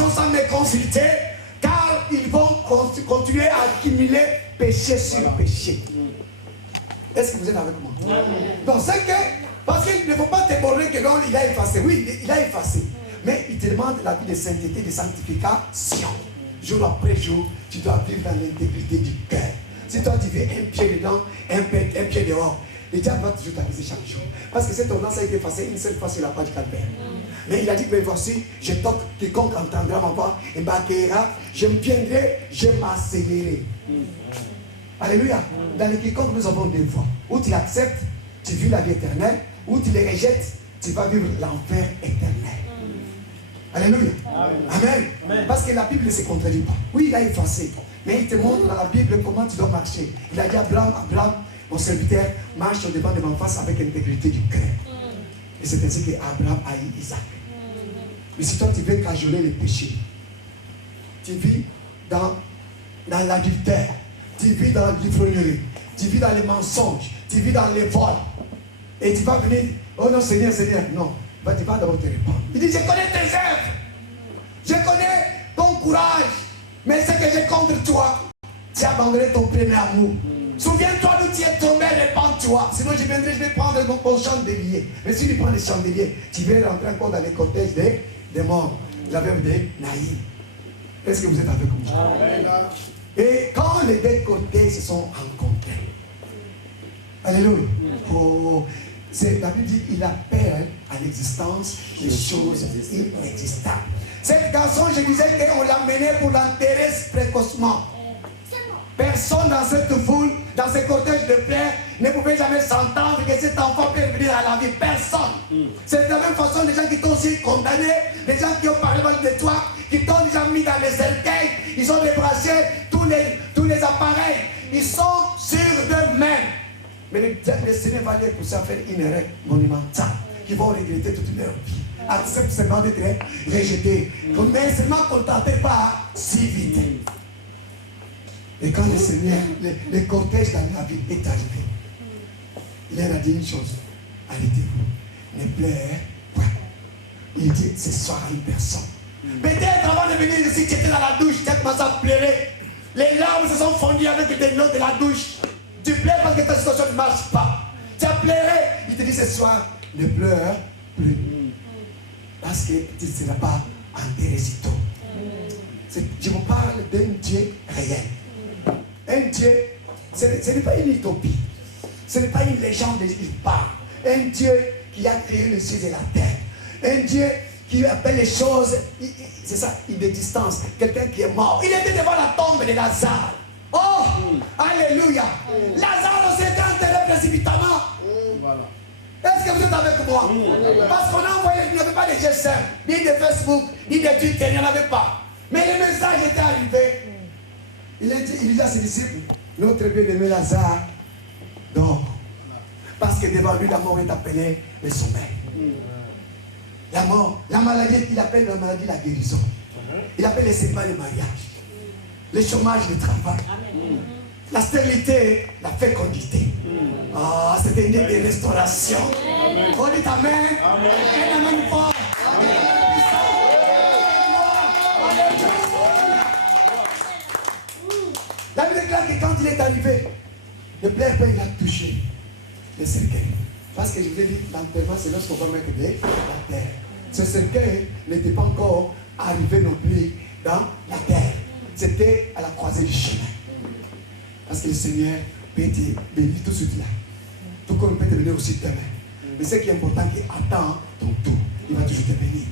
décision sans me consulter, car ils vont continuer à accumuler péché sur péché. Est-ce que vous êtes avec moi? Donc c'est que, parce qu'il ne faut pas te borner que non, il a effacé. Oui, il a effacé. Mais il te demande la vie de sainteté, de sanctification. Jour après jour, tu dois vivre dans l'intégrité du cœur. Si toi tu fais un pied dedans, un pied dehors, le diable va toujours t'accuser chaque jour. Parce que cette tendance a été effacée une seule fois sur la page du calvaire. Mais il a dit, mais voici, je toque, quiconque entendra ma voix et m'accueillera, je me viendrai, je m'accélérerai. Alléluia. Dans les quiconque, nous avons deux voies. Ou tu l'acceptes, tu vis la vie éternelle, ou tu les rejettes, tu vas vivre l'enfer éternel. Alléluia. Amen. Amen. Parce que la Bible ne se contredit pas. Oui, il a effacé. Mais il te montre dans la Bible comment tu dois marcher. Il a dit à Abraham, Abraham, mon serviteur, marche au devant de ma face avec l'intégrité du cœur. Et c'est ainsi qu'Abraham a eu Isaac. Mais si toi tu veux cajoler les péchés, tu vis dans l'adultère, tu vis dans l'ivrognerie, tu vis dans les mensonges, tu vis dans les vols, et tu vas venir, oh non Seigneur, Seigneur, non, tu vas d'abord te répandre. Il dit, je connais tes œuvres, je connais ton courage, mais ce que j'ai contre toi, tu as abandonné ton premier amour. Souviens-toi d'où tu es tombé, répands-toi. Sinon, je vais prendre mon chandelier. Mais si tu prends les chandeliers, tu vas rentrer encore dans les cortèges des morts. La veuve de Naïm. Est-ce que vous êtes avec moi? Et quand les deux cortèges se sont rencontrés, alléluia. Oh, la Bible dit il appelle à l'existence les choses inexistables. Cet garçon, je disais qu'on l'a mené pour l'enterrer précocement. Personne dans cette foule, dans ce cortège de pleurs, ne pouvait jamais s'entendre que cet enfant peut revenir à la vie. Personne. C'est de la même façon les gens qui t'ont aussi condamné, les gens qui ont parlé mal de toi, qui t'ont déjà mis dans les cercueils, ils ont débraché tous les appareils. Ils sont sur d'eux-mêmes. Mais le Seigneur va les pousser à faire une erreur monumentale, qui vont regretter toute leur vie. Accepte seulement d'être rejeté. Mais seulement contenté par si vite. Et quand le Seigneur, le cortège dans la vie est arrivé, il leur a dit une chose, arrêtez-vous, ne pleurez point. Il dit ce soir à une personne. Peut-être avant de venir ici, tu étais dans la douche, tu as commencé à pleurer. Les larmes se sont fondues avec les notes de la douche. Tu pleures parce que ta situation ne marche pas. Tu as pleuré. Il te dit ce soir, ne pleure plus. Parce que tu ne seras pas enterré si tôt. Je vous parle d'un Dieu réel. Un Dieu, ce n'est pas une utopie. Ce n'est pas une légende, il parle. Un Dieu qui a créé le ciel et la terre. Un Dieu qui appelle les choses, c'est ça, inexistence. Quelqu'un qui est mort. Il était devant la tombe de Lazare. Oh, alléluia. Lazare s'est enterré précipitamment. Est-ce que vous êtes avec moi? Parce qu'on a envoyé, il n'y avait pas de GSM, ni de Facebook, ni de Twitter, il n'y en avait pas. Mais le message était arrivé. Il dit à ses disciples, notre bien-aimé Lazare dort. Parce que devant lui, la mort est appelée le sommeil. La mort, la maladie, il appelle la maladie la guérison. Il appelle les séquelles le mariage. Le chômage, le travail. La stérilité, la fécondité. Ah, c'était une des restaurations. On dit Amen. Un amen fort. La Bible déclare que quand il est arrivé, le père il a touché le cercueil. Parce que je vous ai dit, l'enterrement, c'est lorsqu'on va mettre la terre. Ce cercueil n'était pas encore arrivé non plus dans la terre. C'était à la croisée du chemin. Parce que le Seigneur peut te bénir tout de suite là. Tout comme il peut te bénir aussi demain. Mais ce qui est important, c'est qu'il attend ton tour. Il va toujours te bénir.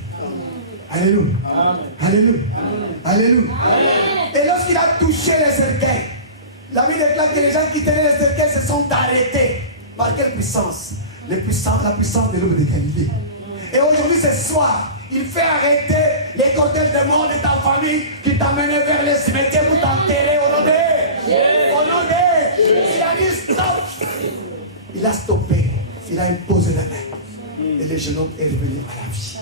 Alléluia. Alléluia. Alléluia. Et lorsqu'il a touché les cercueils, la Bible déclare que les gens qui tenaient les cercueils se sont arrêtés. Par quelle puissance? La puissance de l'homme de Galilée. Et aujourd'hui, ce soir, il fait arrêter les cortèges de mort de ta famille qui t'a mené vers les cimetières pour t'enterrer au nom de. Au nom de. Il a dit stop. Il a stoppé. Il a imposé la main. Et le jeune homme est revenu à la vie.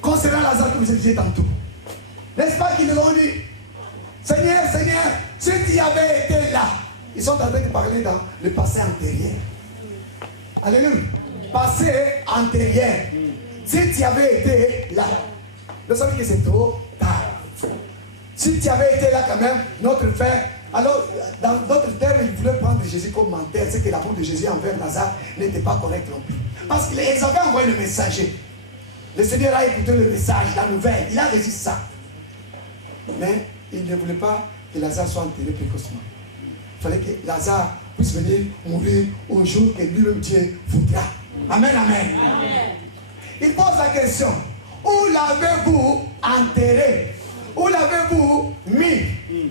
Concernant Lazare que vous disiez tantôt, n'est-ce pas qu'ils nous ont dit, Seigneur, Seigneur, si tu avais été là, ils sont en train de parler dans le passé antérieur. Alléluia. Passé antérieur. Si tu avais été là, Nous savons que c'est trop tard. Si tu avais été là quand même, notre frère, alors dans d'autres termes, il voulait prendre Jésus comme menteur. C'est que l'amour de Jésus envers Lazare n'était pas correct non plus. Parce qu'ils avaient envoyé le messager. Le Seigneur a écouté le message, la nouvelle. Il a résisté ça. Mais il ne voulait pas que Lazare soit enterré précocement. Il fallait que Lazare puisse venir mourir au jour que lui-même Dieu voudra. Amen, amen. Amen. Il pose la question, où l'avez-vous enterré? Où l'avez-vous mis?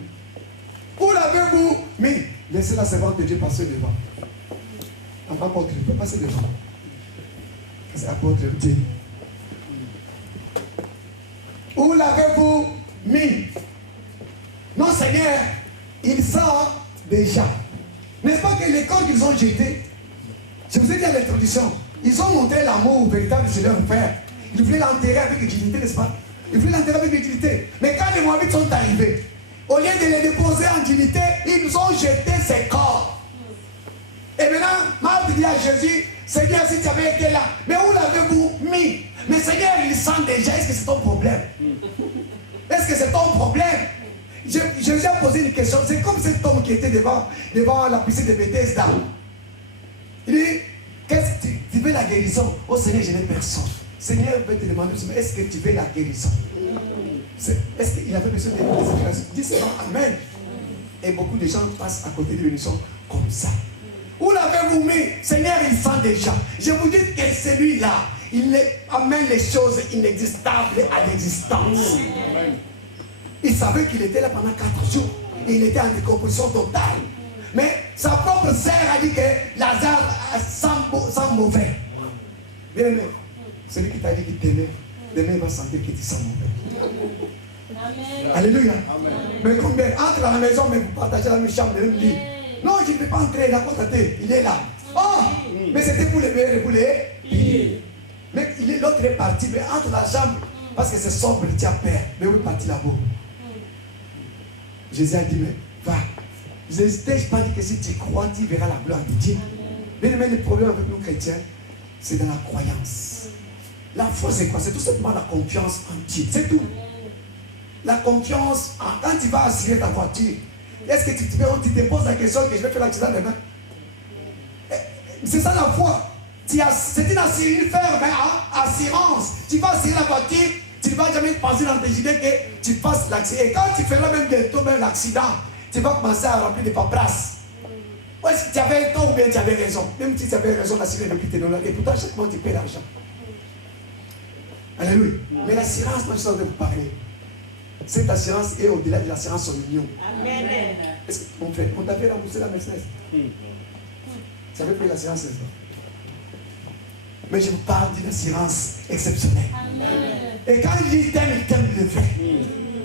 Où l'avez-vous mis? Laissez la servante de Dieu passer devant. Apôtre, il peut passer devant. C'est apôtre Dieu. Où l'avez-vous mis? Non, Seigneur, il sort déjà. N'est-ce pas que les corps qu'ils ont jetés, je vous ai dit à l'introduction, ils ont montré l'amour véritable de leur frère. Ils voulaient l'enterrer avec utilité, n'est-ce pas? Ils voulaient l'enterrer avec utilité. Mais quand les Moabites sont arrivés, au lieu de les déposer en dignité, ils ont jeté ses corps. Et maintenant, Marthe dit à Jésus, Seigneur, si tu avais été là, mais où l'avez-vous mis? Mais Seigneur, il sent déjà, est-ce que c'est ton problème? Est-ce que c'est ton problème? Jésus a posé une question, c'est comme cet homme qui était devant la piscine de Bethesda. Il dit, qu'est-ce que tu veux la guérison? Oh Seigneur, je n'ai personne. Seigneur peut te demander, est-ce que tu veux la guérison? Est-ce qu'il avait besoin de la guérison? Dis seulement Amen. Et beaucoup de gens passent à côté de l'émission comme ça. Où l'avez-vous mis? Seigneur, il sent déjà. Je vous dis que celui-là, il amène les choses inexistables à l'existence. Il savait qu'il était là pendant 4 jours. Il était en décomposition totale. Mais sa propre sœur a dit que Lazare sent mauvais. Bien aimé, celui qui t'a dit qu'il t'aimait, demain il va sentir qu'il sent mauvais. Amen. Alléluia. Amen. Mais combien? Entre à la maison, mais vous partagez la même chambre, le même lit. Non, je ne peux pas entrer, la constaté, il est là. Oh, mais c'était pour les meilleurs et pour les pires. Mais l'autre est parti, mais entre la chambre, parce que c'est sombre, il tient peur. Mais où est parti là-bas? Jésus a dit, mais va. Je n'ai pas dit que si tu crois, tu verras la gloire de Dieu. Mais le problème avec nous chrétiens, c'est dans la croyance. La foi, c'est quoi? C'est tout simplement la confiance en Dieu. C'est tout. La confiance, quand tu vas assurer ta voiture, est-ce que tu te poses la question que je vais faire l'accident demain? C'est ça la foi. C'est une ferme assurance. Tu vas assurer la voiture, tu ne vas jamais penser dans tes idées que tu fasses l'accident. Et quand tu feras même bientôt l'accident, tu vas commencer à remplir des paperasses. Est-ce que tu avais tort ou bien tu avais raison? Même si tu avais raison d'assurer depuis tes dollars. Et pourtant, chaque mois, tu paies l'argent. Alléluia. Mais l'assurance, moi, je suis en train de vous parler. Cette assurance est au-delà de l'assurance en union. Amen. Est-ce qu'on fait? On t'avait remboursé la Mercedes. Tu avais pris l'assurance, n'est-ce pas? Mais je vous parle d'une assurance exceptionnelle. Amen. Et quand il t'aime le vrai.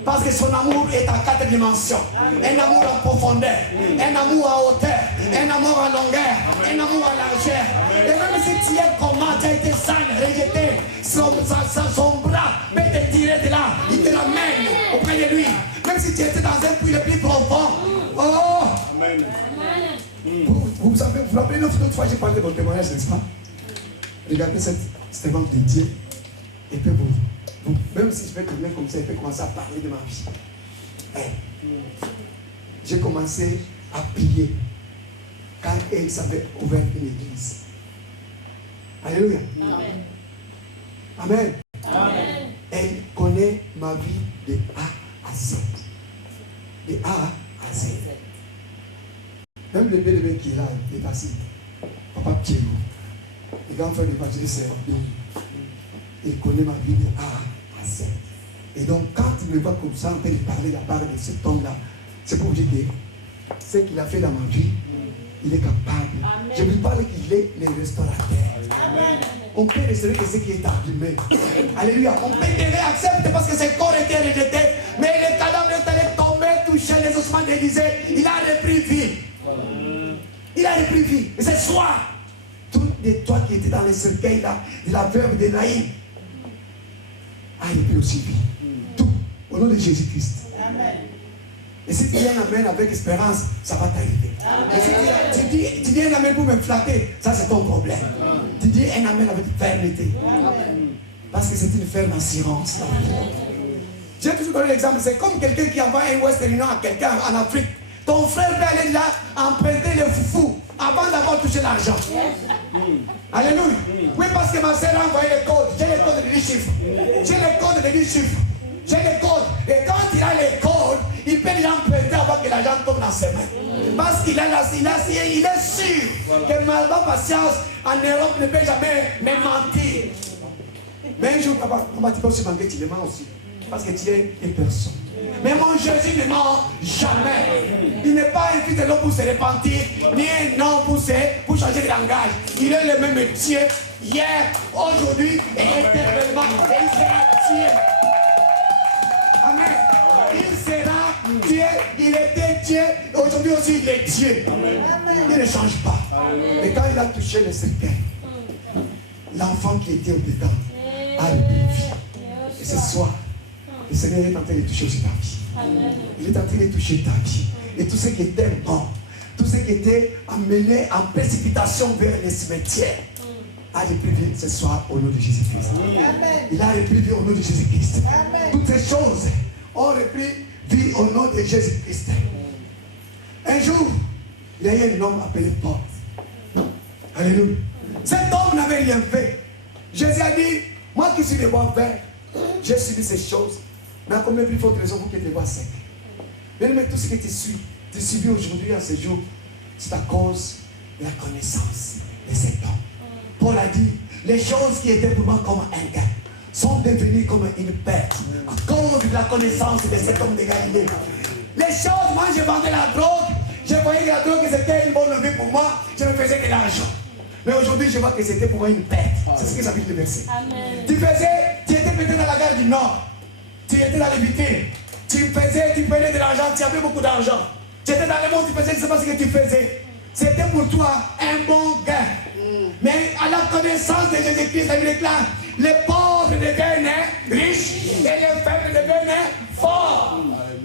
Parce que son amour est en 4 dimensions. Un amour en profondeur, un amour en hauteur, un amour en longueur, un amour en largeur. Et même si tu es comment, tu as été sale, rejeté, son bras peut te tirer de là, il te l'amène auprès de lui. Même si tu étais dans un puits le plus profond. Oh! Amen. Vous savez, vous vous rappelez l'autre fois, j'ai parlé de votre témoignage, n'est-ce pas? Regardez cette évangile de Dieu. Et puis vous, même si je fais quelqu'un comme ça, il peut commencer à parler de ma vie. J'ai commencé à prier quand ils avaient ouvert une église. Alléluia. Amen. Amen. Amen. Elle connaît ma vie de A à Z. De A à Z. Même le bébé qui est là, il est assis. Papa Pierrot, le grand frère de l'évangéliste, il connaît ma vie de A à Z. Et donc, quand il me voit comme ça, en train de parler de la part de cet homme-là, c'est pour dire que ce qu'il a fait dans ma vie, il est capable. Amen. Je vous parle qu'il est le restaurateur. Amen. On peut restaurer que ce qui est abîmé. Alléluia. On peut te réaccepter parce que ses corps étaient rejetés, mais le cadavre est allé tomber, toucher les ossements d'Élysée. Il a repris vie. Il a repris vie. Et ce soir, tous les toi qui étaient dans les cercueils là, de la veuve de Naïm, a repris aussi vie. Tout au nom de Jésus-Christ. Amen. Et si tu dis un amen avec espérance, ça va t'arriver. Et si tu dis un amen pour me flatter, ça c'est ton problème. Tu dis un amen avec fermeté. Parce que c'est une ferme assurance. J'ai toujours donné l'exemple, c'est comme quelqu'un qui envoie un Western Union à quelqu'un en Afrique. Ton frère peut aller là, emprunter le foufou avant d'avoir touché l'argent. Alléluia. Oui, parce que ma soeur a envoyé les codes. J'ai les codes de 10 chiffres. J'ai les codes de 10 chiffres. J'ai les codes. Et quand il a les codes, il peut déjà emprunter avant que l'argent tombe dans ses mains. Parce qu'il il est sûr que ma patience en Europe ne peut jamais me mentir. Mais un jour, papa, tu peux aussi manquer, tu le mens aussi. Parce que tu es une personne. Mais mon Jésus ne ment jamais. Il n'est pas un fils de l'homme pour se repentir, ni un homme pour changer de langage. Il est le même Dieu hier, aujourd'hui et éternellement. Et il sera Dieu. Amen. Il sera Dieu. Il était Dieu. Aujourd'hui aussi, il est Dieu. Il ne change pas. Et quand il a touché le cercueil, l'enfant qui était au-dedans a repris vie. Et ce soir, le Seigneur est en train de toucher aussi ta vie. Il est en train de toucher ta vie. Et tout ce qui était mort, tout ce qui était amené en précipitation vers les cimetières, a repris vie ce soir au nom de Jésus-Christ. Il a repris vie au nom de Jésus-Christ. Toutes ces choses ont repris vie au nom de Jésus-Christ. Un jour, il y a eu un homme appelé Paul. Alléluia. Cet homme n'avait rien fait. Jésus a dit, moi qui suis le bon père, j'ai subi ces choses. Mais à combien plus forte raison pour que tu les vois secs? Mais tout ce que tu subis aujourd'hui, à ce jour, c'est à cause de la connaissance de cet homme. Paul a dit, les choses qui étaient pour moi comme un gain sont devenues comme une perte à cause de la connaissance de cet homme de Galilée. Les choses, moi je vendais la drogue, je voyais que la drogue c'était une bonne vie pour moi, je me faisais de l'argent. Mais aujourd'hui je vois que c'était pour moi une perte. C'est ce que ça veut dire le verset. Tu étais peut-être dans la gare du Nord, tu étais dans les vitrines, tu prenais de l'argent, tu avais beaucoup d'argent. Tu étais dans le monde, tu faisais, je ne sais pas ce que tu faisais. C'était pour toi un bon gain. Mais à la connaissance de Jésus-Christ, la Bible déclare, les pauvres deviennent riches et les faibles deviennent forts.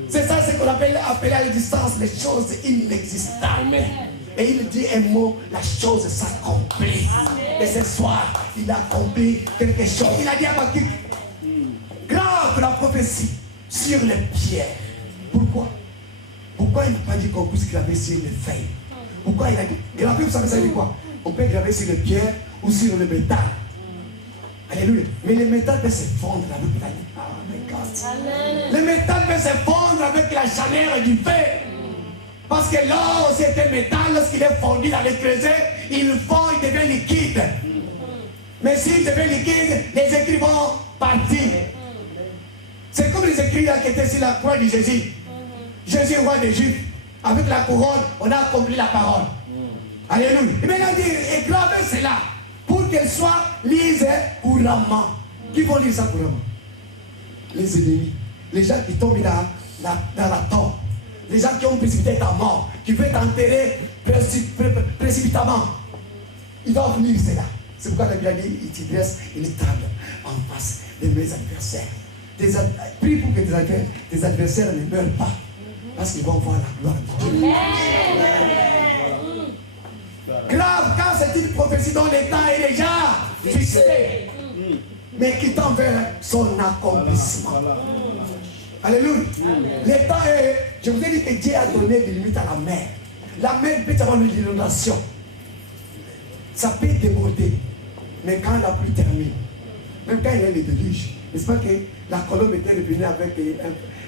C'est ça ce qu'on appelle appeler à la distance les choses inexistantes. Et il dit un mot, la chose s'accomplit. Et ce soir, il a accompli quelque chose. Il a dit à Habakkuk, grave la prophétie sur les pierres. Pourquoi? Pourquoi il n'a pas dit qu'on puisse graver sur les feuilles? Pourquoi il a dit? Et la Bible, vous savez, ça dit quoi? On peut graver sur les pierres ou sur le métal. Alléluia. Mais le métal peut se fondre avec la lumière. Oh my God. Le métal peut se fondre avec la chaleur du feu. Parce que l'or, c'est un métal, lorsqu'il est fondu dans les creuset, il fond, il devient liquide. Mais s'il devient liquide, les écrits vont partir. C'est comme les écrits qui étaient sur la croix de Jésus. Jésus, roi des Juifs, avec la couronne, on a accompli la parole. Alléluia. Et maintenant, il dit, et gravez cela pour qu'elle soit lise couramment. Qui vont lire ça couramment? Les ennemis. Les gens qui tombent dans la tombe. Les gens qui ont précipité ta mort, qui veulent t'enterrer précipitamment. Ils doivent lire cela. C'est pourquoi la Bible dit, il te dresse une table en face de mes adversaires. Prie pour que tes adversaires ne meurent pas. Parce qu'ils vont voir la gloire de Dieu. Grave, quand c'est une prophétie dont le temps est déjà fixé, mais qui tend vers son accomplissement. Alléluia. Le temps est, je vous ai dit que Dieu a donné des limites à la mer. La mer peut avoir une inondation. Ça peut déborder. Mais quand la pluie termine, même quand il y a les déluges, n'est-ce pas que la colombe était revenue avec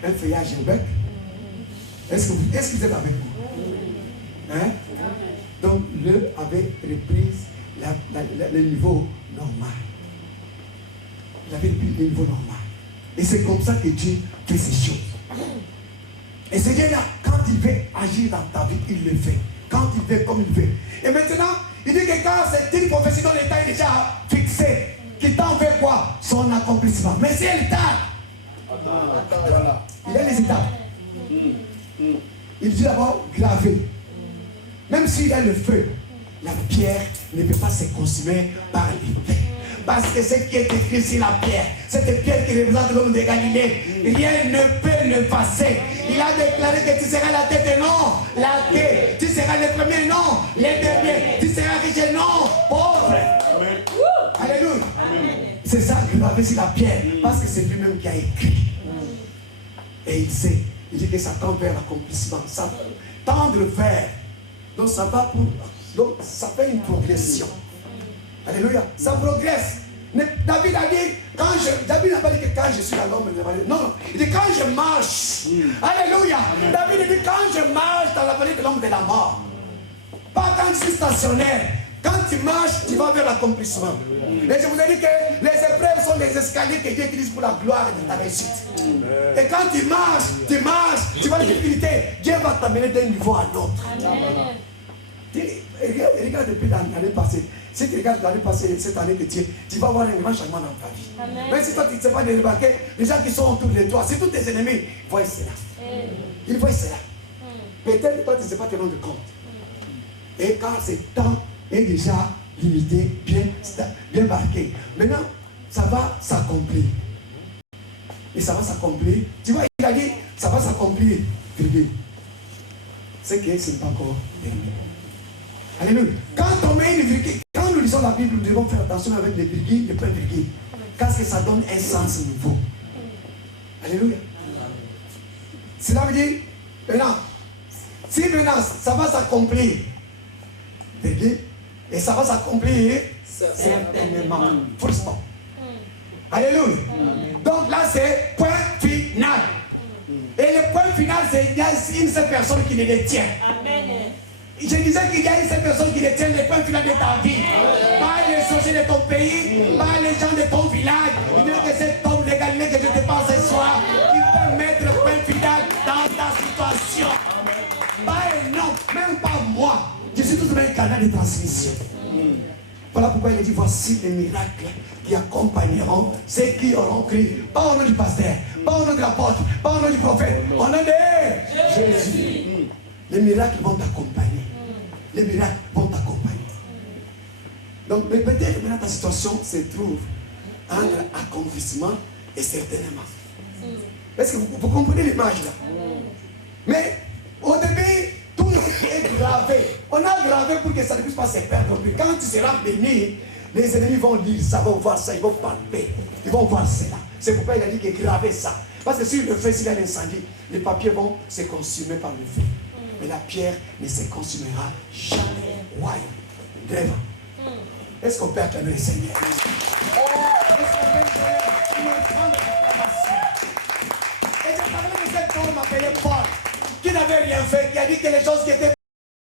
un feuillage au bec? Est-ce que vous êtes avec moi? Hein? Donc, l'eau avait repris le niveau normal. Il avait repris le niveau normal. Et c'est comme ça que Dieu fait ces choses. Et ce Dieu-là, quand il veut agir dans ta vie, il le fait. Quand il veut, comme il veut. Et maintenant, il dit que quand c'est une prophétie dont l'état est déjà fixé, qui t'en fait quoi? Son accomplissement. Mais si elle tarde, il y a les étapes. Il dit d'abord graver. Même s'il y a le feu, la pierre ne peut pas se consumer par l'épée. Parce que ce qui est écrit sur la pierre, cette pierre qui représente l'homme de Galilée, rien ne peut le passer. Il a déclaré que tu seras la tête et non la queue. Tu seras le premier, non les derniers. Tu seras riche et non pauvre. Alléluia. C'est ça qu'il va sur la pierre, parce que c'est lui-même qui a écrit. Et il sait, il dit que ça tend vers l'accomplissement. Ça tendre vers. Donc ça va pour. Donc ça fait une progression. Alléluia. Ça progresse. David a dit, David n'a pas dit que quand je suis dans l'ombre de la vallée. Non, il dit quand je marche. Alléluia. David dit quand je marche dans la vallée de l'ombre de la mort. Pas quand je suis stationnaire. Quand tu marches, tu vas vers l'accomplissement. Et je vous ai dit que les épreuves sont les escaliers que Dieu utilise pour la gloire de ta réussite. Et quand tu marches, tu vas les difficultés. Dieu va t'amener d'un niveau à l'autre. Regarde depuis l'année passée. Si tu regardes l'année passée, cette année que tu vas avoir un grand changement dans ta vie. Amen. Même si toi tu ne sais pas de remarquer, les gens qui sont autour de toi, c'est tous tes ennemis, voient cela. Ils voient cela. Peut-être que toi tu ne sais pas te rendre compte. Et quand c'est temps est déjà limité, bien marqué. Maintenant, ça va s'accomplir. Et ça va s'accomplir. Tu vois, il a dit, ça va s'accomplir. C'est que ce n'est pas encore terminé. Alléluia. Quand on met une virgule, quand nous lisons la Bible, nous devons faire attention avec les virgules, les points virgules. Parce que ça donne un sens nouveau. Alléluia. Cela veut dire, maintenant, si maintenant ça va s'accomplir, et ça va s'accomplir certainement. Full stop. Alléluia. Donc là, c'est point final. Et le point final, c'est qu'il y a une seule personne qui le détient. Amen. Je disais qu'il y a une seule personne qui détient le point final de ta vie. Pas les sociétés de ton pays, pas les gens de ton village. Il dit que cet homme de Galilée que je te parle ce soir, il peut mettre le point final dans ta situation. Pas un homme, même pas moi. Je suis tout de même un canal de transmission. Voilà pourquoi il a dit, voici les miracles qui accompagneront ceux qui auront cru. Pas au nom du pasteur, pas au nom de l'apôtre, pas au nom du prophète, au nom de Jésus. Les miracles vont t'accompagner. Les miracles vont t'accompagner. Donc, mais peut-être que maintenant ta situation se trouve entre accomplissement et certainement. Est-ce que vous comprenez l'image là? Mais au début, tout est gravé. On a gravé pour que ça ne puisse pas se perdre. Quand tu seras béni, les ennemis vont lire ça, vont voir ça, ils vont palper. Ils vont voir cela. C'est pourquoi il a dit qu'il gravait ça. Parce que si le feu, s'il y a l'incendie, les papiers vont se consumer par le feu. Mais la pierre ne se consumera jamais. Why? Grève. Est-ce qu'on peut acclamer le Seigneur? Est-ce qu'on peut une grande acclamation? Et je parlais de cet homme appelé Paul, qui n'avait rien fait, qui a dit que les choses qui étaient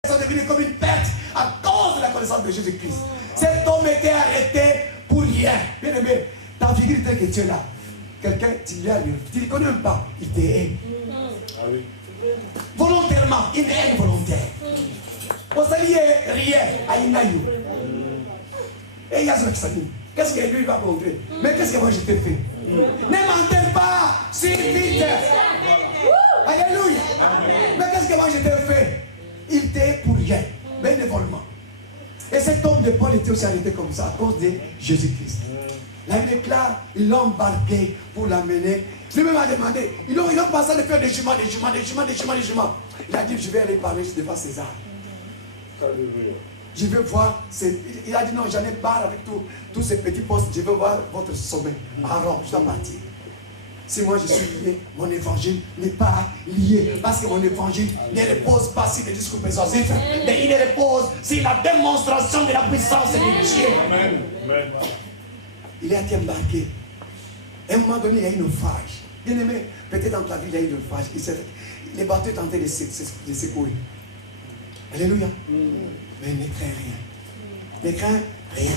sont devenues comme une perte à cause de la connaissance de Jésus-Christ. Cet homme était arrêté pour rien. Bien aimé, ta figure telle que tu es là, quelqu'un, tu ne le connais même pas, il te hait. Ah oui. Volontairement, il est involontaire. Vous savez, rien à Inaïou. Et il y a ce qui s'anime. Qu'est-ce que lui va montrer? Mais qu'est-ce que moi je t'ai fait? Ne mentez pas, si vite. Alléluia. Mais qu'est-ce que moi je t'ai fait? Il t'est pour rien, bénévolement. Et cet homme de Paul était aussi arrêté comme ça à cause de Jésus-Christ. La Bible déclare, ils l'ont embarqué pour l'amener. Lui-même a demandé, ils ont passé à faire des juments. Il a dit, je vais aller parler devant César. Je veux voir, il a dit non, j'en ai marre avec tous ces petits postes, je veux voir votre sommet. À Rome, je dois partir. Si moi je suis lié, mon évangile n'est pas lié. Parce que mon évangile ne repose pas sur les discours persuasifs, mais il repose sur la démonstration de la puissance de Dieu. Amen. Il a été embarqué. À un moment donné, il y a eu un naufrage. Bien aimé, peut-être dans ta vie, il y a eu un naufrage. Les bateaux tentaient de secouer. Alléluia. Mais ne crains rien. Ne crains rien.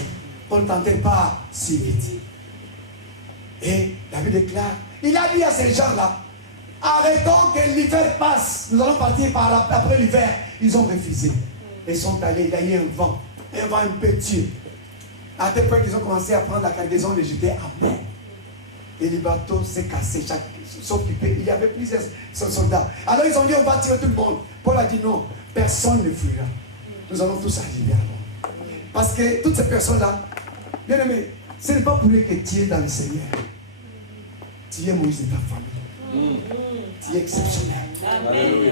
On ne tentait pas si vite. Et David déclare, il a dit à ces gens-là, arrêtons que l'hiver passe. Nous allons partir après l'hiver. Ils ont refusé. Ils sont allés, il y a eu un vent impétueux. À tel point qu'ils ont commencé à prendre la cargaison, les jeter à mer. Et le bateau s'est cassé, s'occuper. Il y avait plusieurs soldats. Alors ils ont dit, on va tirer tout le monde. Paul a dit non, personne ne fuira. Nous allons tous arriver à bord. Parce que toutes ces personnes-là, bien aimé, ce n'est pas pour eux que tu es dans le Seigneur. Tu es Moïse de ta famille. Tu es exceptionnel.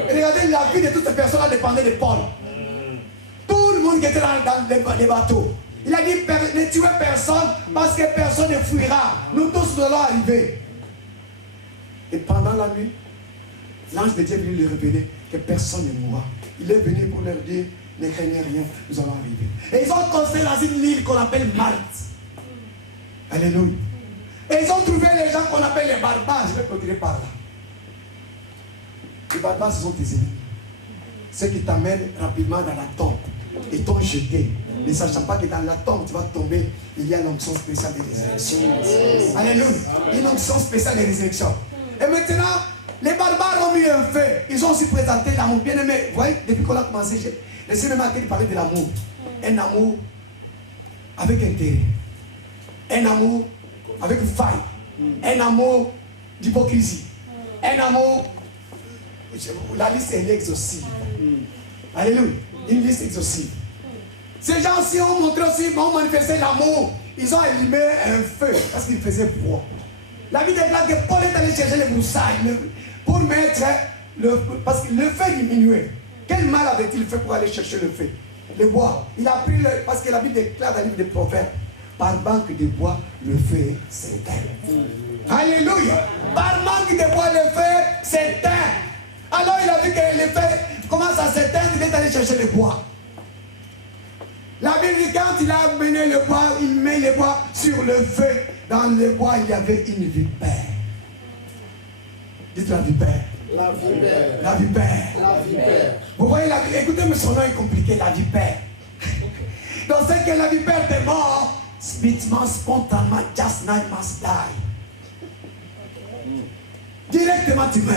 Et regardez, la vie de toutes ces personnes-là dépendait de Paul. Tout le monde qui était dans les bateaux. Il a dit, ne tuez personne parce que personne ne fuira. Nous tous nous allons arriver. Et pendant la nuit, l'ange de Dieu est venu leur révéler que personne ne mourra. Il est venu pour leur dire, ne craignez rien, nous allons arriver. Et ils ont construit dans une île qu'on appelle Malte. Alléluia. Et ils ont trouvé les gens qu'on appelle les barbares. Je vais continuer par là. Les barbares, ce sont tes ennemis. Ceux qui t'amènent rapidement dans la tombe et t'ont jeté, ne sachant pas que dans la tombe tu vas tomber, il y a l'onction spéciale de résurrection. Alléluia. Une onction spéciale de résurrection. Et maintenant, les barbares ont mis un feu. Ils ont aussi présenté l'amour. Bien aimé, vous voyez, depuis qu'on a commencé, le Seigneur m'a parlé de l'amour. Un amour avec intérêt. Un amour avec faille. Un amour d'hypocrisie. Un amour, la liste est exhaustive. Alléluia. Une liste exhaustive. Ces gens-ci ont montré aussi, ont manifesté l'amour. Ils ont allumé un feu parce qu'ils faisaient froid. La Bible déclare que Paul est allé chercher les moussailles pour mettre parce que le feu diminuait. Quel mal avait-il fait pour aller chercher le feu? Le bois. Il a pris parce que la Bible déclare dans le livre des Proverbes, par manque de bois, le feu s'éteint. Alléluia. Par manque de bois, le feu s'éteint. Alors il a vu que le feu commence à s'éteindre, il est allé chercher le bois. La Bible dit quand il a mené le bois, il met le bois sur le feu. Dans le bois, il y avait une vipère. Dites la vipère. La vipère. La vipère. La vipère. Vous voyez, écoutez, mais son nom est compliqué, la vipère. Donc c'est que la vipère est morte, spirituellement, spontanément, just now must die. Directement tu meurs.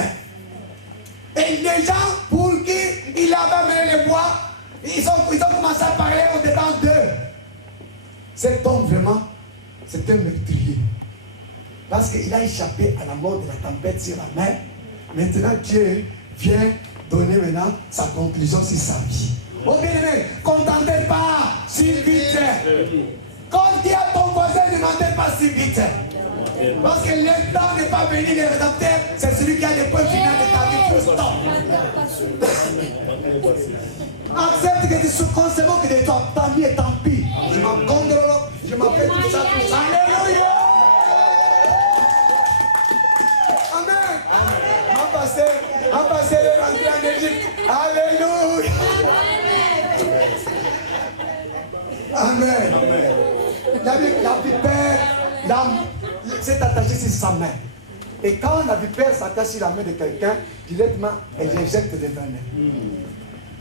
Et les gens pour qui il avait mené le bois, ils ont commencé à parler au-dedans d'eux. Cet homme vraiment, c'est un meurtrier. Parce qu'il a échappé à la mort de la tempête sur la mer. Maintenant, Dieu vient donner maintenant sa conclusion sur sa vie. Oh bien aimé, contendez pas si vite. Quand dis à ton voisin, ne demandez pas si vite. Parce que le temps n'est pas venu les rédempteurs, c'est celui qui a le point final de ta vie. Stop. Accepte que tu souffres, c'est bon que de toi, tant mieux, tant pis. Je m'en contrôle, je m'appelle tout ça, tout ça. Alléluia. Amen. Un passé est rentré en Égypte. Alléluia. Amen. La vipère, s'est attachée sur sa main. Et quand la vipère s'attache sur la main de quelqu'un, directement, elle éjecte des venin.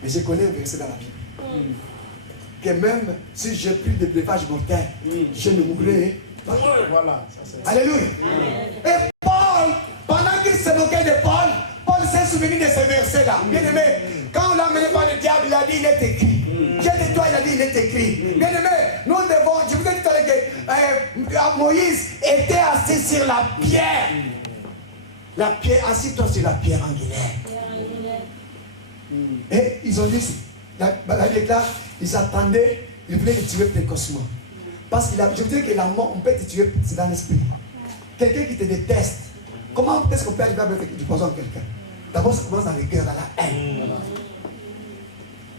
Mais je connais un verset dans la Bible. Que même si j'ai pris des breuvages mortels, je ne mourrai pas. Voilà. Alléluia. Et Paul, pendant qu'il se moquait de Paul, Paul s'est souvenu de ce verset-là. Bien aimé, quand on l'a mené par le diable, il a dit, il est écrit. Dieu de toi, il a dit, il est écrit. Bien aimé, nous devons, je vous ai dit tout à l'heure que Moïse était assis sur la pierre. La pierre, assis-toi sur la pierre angulaire. Et ils ont dit, la déclare, ils attendaient, ils voulaient le tuer précocement. Parce que je veux dire que la mort, on peut te tuer, c'est dans l'esprit. Quelqu'un qui te déteste, comment est-ce qu'on peut arriver à mettre du poison à quelqu'un? D'abord, ça commence dans le cœur, dans la haine.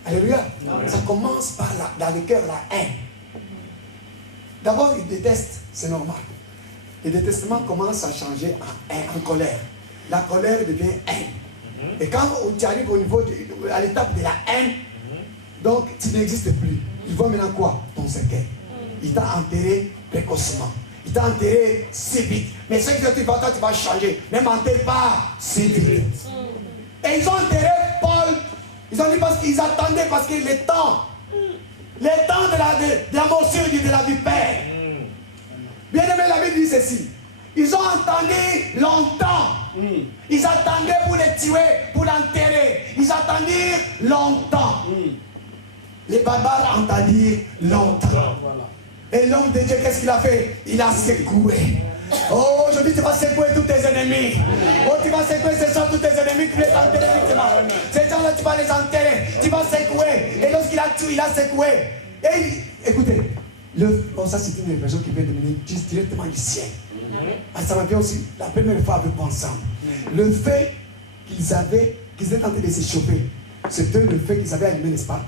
Alléluia. Ça commence par dans le cœur, la haine. D'abord, ils détestent, c'est normal. Le détestement commence à changer en haine, en colère. La colère devient haine. Et quand tu arrives au niveau, à l'étape de la haine, donc tu n'existes plus. Il voit maintenant quoi? Ton cercueil. Il t'a enterré précocement. Il t'a enterré si vite. Mais ce que tu vas changer. Ne m'enterre pas si vite. Et ils ont enterré Paul. Ils ont dit parce qu'ils attendaient, parce que le temps de la morsure de la vipère. Bien aimé, la Bible dit ceci. Ils ont entendu longtemps. Ils attendaient pour le tuer, pour l'enterrer. Ils attendirent longtemps. Les barbares entendirent longtemps. Et l'homme de Dieu, qu'est-ce qu'il a fait? Il a secoué. Oh, aujourd'hui tu vas secouer tous tes ennemis. Oh, tu vas secouer ces gens, tous tes ennemis, tu les enterrer vite. Ces gens-là, tu vas les enterrer. Tu vas secouer. Et lorsqu'il a tué, il a secoué. Et écoutez, ça c'est une version qui vient de venir directement du ciel. Ça m'a fait aussi la première fois avec ensemble. Le fait qu'ils étaient en train de s'échauffer, c'était le fait qu'ils avaient allumé, n'est-ce pas?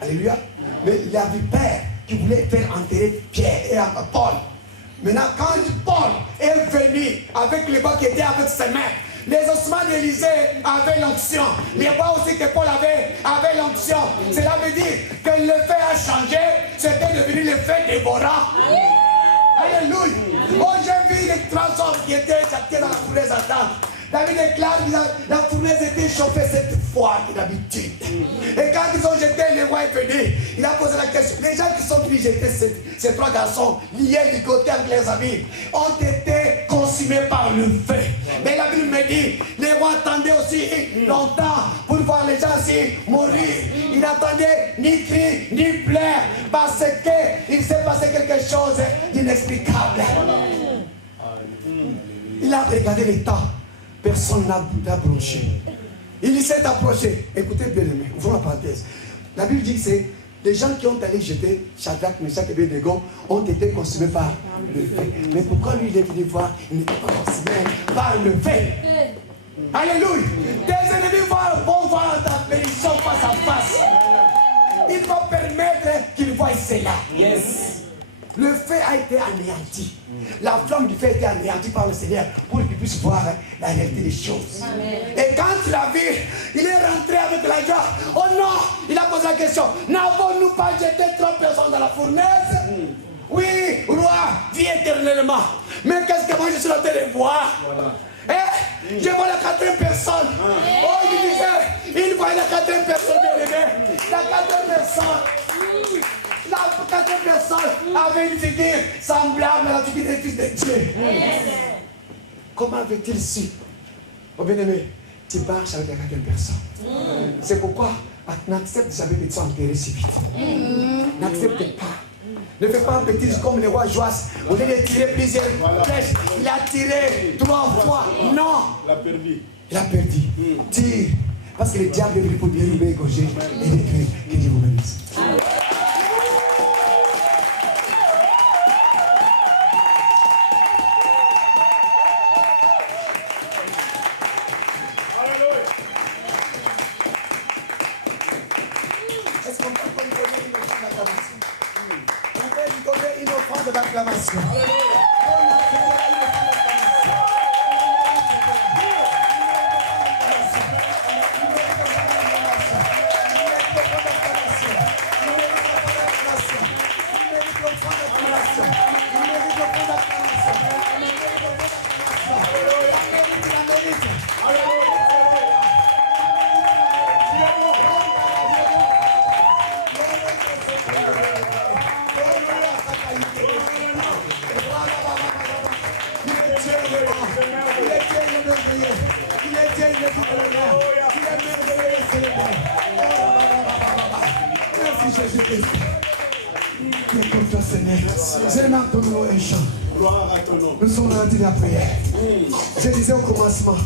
Alléluia. Mais il y avait père qui voulait faire enterrer Pierre et Paul. Maintenant, quand Paul est venu avec les bas qui étaient avec ses mains, Les ossements d'Élisée avaient l'onction. Les rois aussi que Paul avait l'onction. Cela veut dire que le fait a changé. C'était devenu le fait dévorant. Alléluia. Oh, j'ai vu les 3 hommes qui étaient dans la fournaise à table. David déclare que la fournaise était chauffée cette fois que d'habitude. Et quand ils ont jeté, le roi est venu. Il a posé la question. Les gens qui sont venus jeter ces 3 garçons, liés du côté avec les amis, ont été consumés par le feu. Mais la Bible me dit, les rois attendaient aussi longtemps pour voir les gens aussi mourir. Ils n'attendaient ni cris, ni pleurs, parce qu'il s'est passé quelque chose d'inexplicable. Il a regardé les temps. Personne n'a approché. Il s'est approché. Écoutez bien, ouvrons la parenthèse. La Bible dit que c'est les gens qui ont allé jeter Shadrach, Meshach et Abednego ont été consumés par le feu. Mais pourquoi lui il est venu voir? Il n'était pas consumé par le feu. Alléluia. Tes ennemis vont voir ta bénédiction face à face. Il va permettre qu'ils voient cela. Yes. Le feu a été anéanti. La flamme du feu a été anéantie par le Seigneur pour qu'il puisse voir la réalité des choses. Amen. Et quand il a vu, il est rentré avec la joie. Oh non, il a posé la question. N'avons-nous pas jeté 3 personnes dans la fournaise? Oui, roi, vis éternellement. Mais qu'est-ce que moi je suis en train de voir? Eh, je vois la 4e personne. Oh, il disait, il voit la 4e personne, bien aimé. La 4e personne. La 4e personne avait une figure semblable à la figure des fils de Dieu. Comment avait-il su? Oh bien-aimé, tu marches avec la 4e personne. C'est pourquoi n'accepte jamais de t'enterrer si vite. N'accepte pas. Ne fais pas un petit comme le roi Joas. Au lieu de tirer plusieurs flèches, il a tiré 3 fois. Non. Il a perdu. Il a perdu. Tire. Parce que le diable est venu pour dérouler, égorger et détruire. Que Dieu vous bénisse. D'acclamation. Nous sommes rentrés de la prière. Je disais au commencement,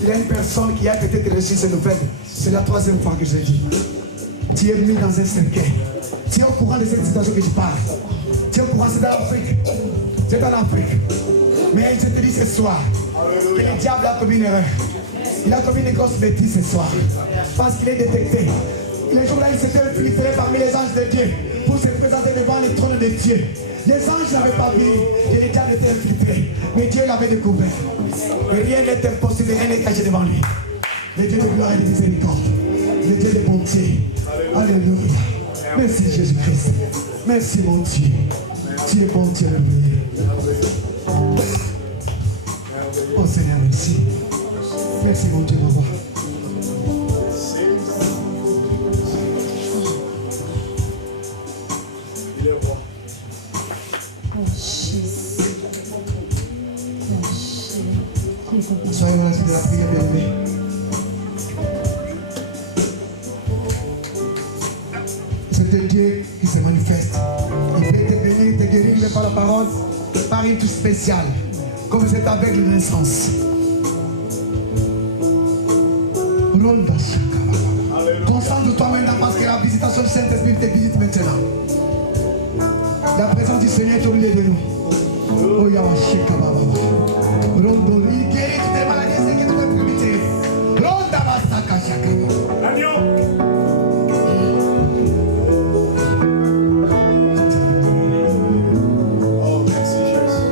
il y a une personne qui a peut-être reçu ces nouvelles. C'est la 3e fois que je dis. Tu es mis dans un cercueil. Tu es au courant de cette situation que je parle. Tu es au courant, c'est dans l'Afrique. C'est en Afrique. Mais je te dis ce soir que le diable a commis une erreur. Il a commis une grosse bêtise ce soir. Parce qu'il est détecté. Les jours-là, il s'était infiltré parmi les anges de Dieu pour se présenter devant le trône de Dieu. Les anges n'avaient pas vu et les diables étaient infiltrés. Mais Dieu l'avait découvert. Et rien n'est impossible, rien n'est caché devant lui. Le Dieu de gloire et de miséricorde. Le Dieu de bonté. Alléluia. Merci Jésus-Christ. Merci mon Dieu. Tu es bon Dieu merveilleux. Oh Seigneur, merci. Merci mon Dieu, mon roi. Il est roi. Soyez dans la suite de la prière, bien-aimés. C'est un Dieu qui se manifeste. Il peut te bénir, te guérir, mais par la parole, par une touche spéciale, comme c'est avec la naissance. Concentre-toi maintenant parce que la visitation du Saint-Esprit te visite maintenant. La présence du Seigneur est au milieu de nous. Oh, Yawashika Baba. Rondo, il guérit toutes les maladies, c'est que tu peux primiter. Ronda Basaka Shaka. Agneau. Oh, merci Jésus.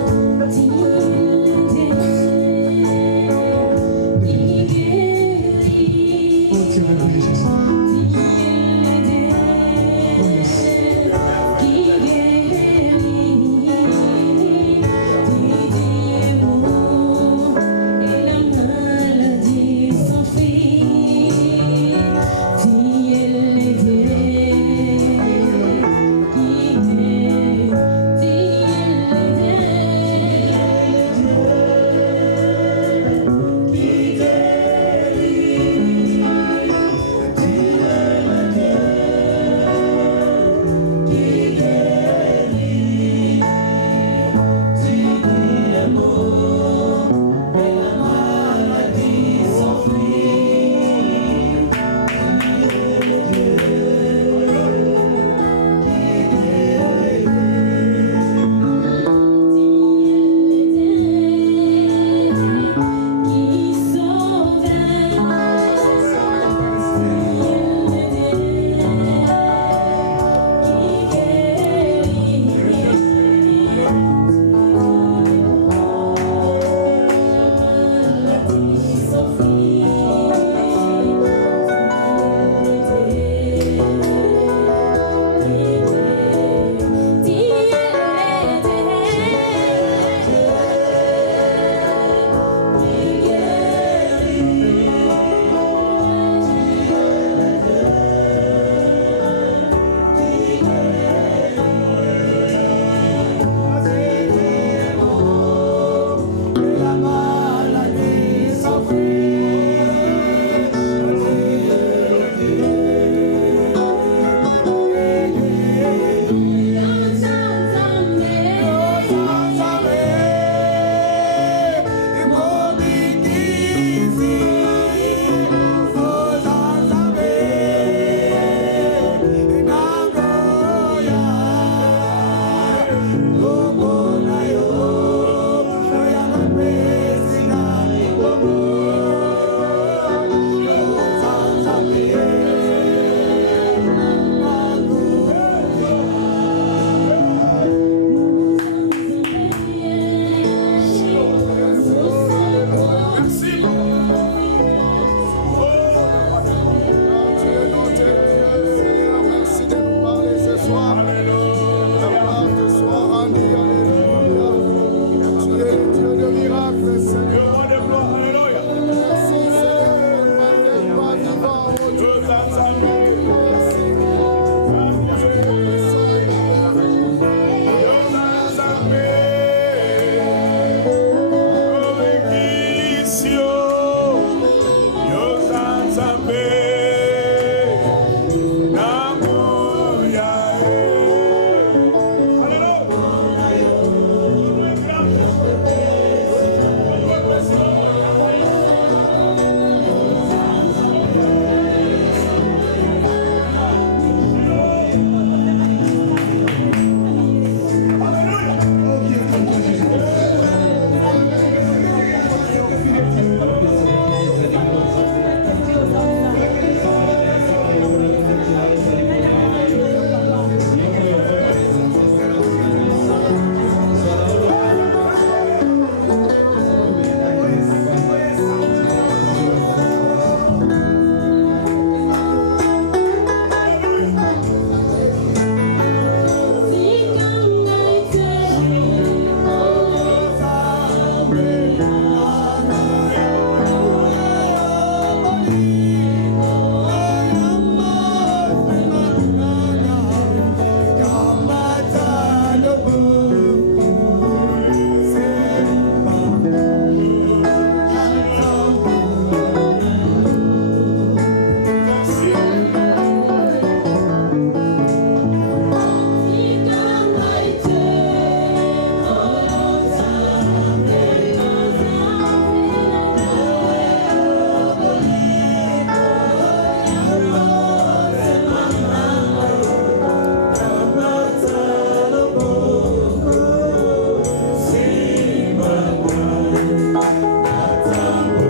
Tango.